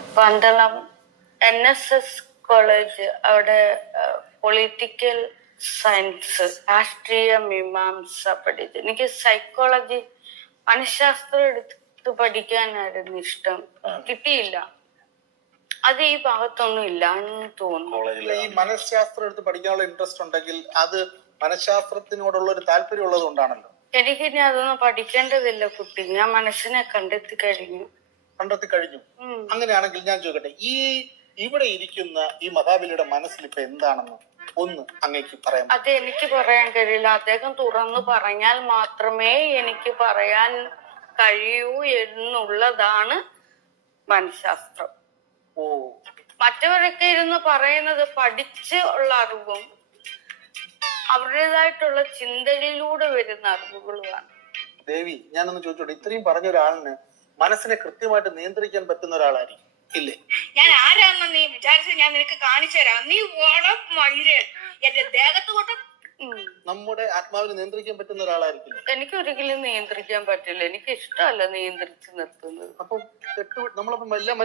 Pandalam NSS college, അവിടെ political science, രാഷ്ട്രീയ മീമാംസ പഠിച്ചു. എനിക്ക് സൈക്കോളജി, മനഃശാസ്ത്രം എടുത്ത് പഠിക്കാനായിരുന്നു ഇഷ്ടം. കിട്ടിയില്ല. അത് ഈ ഭാഗത്തൊന്നും ഇല്ലാന്ന് തോന്നുന്നു. ഈ മനഃശാസ്ത്രം എടുത്ത് പഠിക്കാനുള്ള ഇൻട്രസ്റ്റ് ഉണ്ടെങ്കിൽ അത് മനഃശാസ്ത്രത്തിനോടുള്ള ഒരു താല്പര്യം ഉള്ളത് കൊണ്ടാണല്ലോ. എനിക്ക് ഇനി അതൊന്നും പഠിക്കേണ്ടതില്ല കുട്ടി. ഞാൻ മനസ്സിനെ കണ്ടെത്തി കഴിഞ്ഞു. അങ്ങനെയാണെങ്കിൽ ഞാൻ ചോദിക്കട്ടെ, ഇവിടെ ഇരിക്കുന്ന ഈ മഹാബലിയുടെ മനസ്സിൽ ഇപ്പൊ എന്താണെന്ന് ഒന്ന് അങ്ങേക്ക് പറയാം. അത് എനിക്ക് പറയാൻ കഴിയില്ല. അദ്ദേഹം തുറന്നു പറഞ്ഞാൽ മാത്രമേ എനിക്ക് പറയാൻ കഴിയൂ എന്നുള്ളതാണ് മനഃശാസ്ത്രം. മറ്റവരൊക്കെ ഇരുന്ന് പറയുന്നത് പഠിച്ച് ഉള്ള അറിവും അവരുടേതായിട്ടുള്ള ചിന്തകളിലൂടെ വരുന്ന അറിവുകളുമാണ്. ദേവി, ഞാനൊന്ന് ചോദിച്ചോട്ടെ, ഇത്രയും പറഞ്ഞ ഒരാളിന് മനസ്സിനെ കൃത്യമായിട്ട് നിയന്ത്രിക്കാൻ പറ്റുന്ന ഒരാളായിരിക്കും ഇല്ലേ? ഞാൻ ആരാന്ന് നീ വിചാരിച്ച ഞാൻ നിനക്ക് കാണിച്ചു തരാം. നീ എന്റെ ദേഹത്ത് കൊണ്ട് നമ്മുടെ ആത്മാവിനെ നിയന്ത്രിക്കാൻ പറ്റുന്ന ഒരാളായിരിക്കും. എനിക്ക് ഒരിക്കലും നിയന്ത്രിക്കാൻ പറ്റില്ല. എനിക്ക് ഇഷ്ടമല്ല നിയന്ത്രിച്ച് നിർത്തുന്നത്. അപ്പം നമ്മളപ്പം എല്ലാം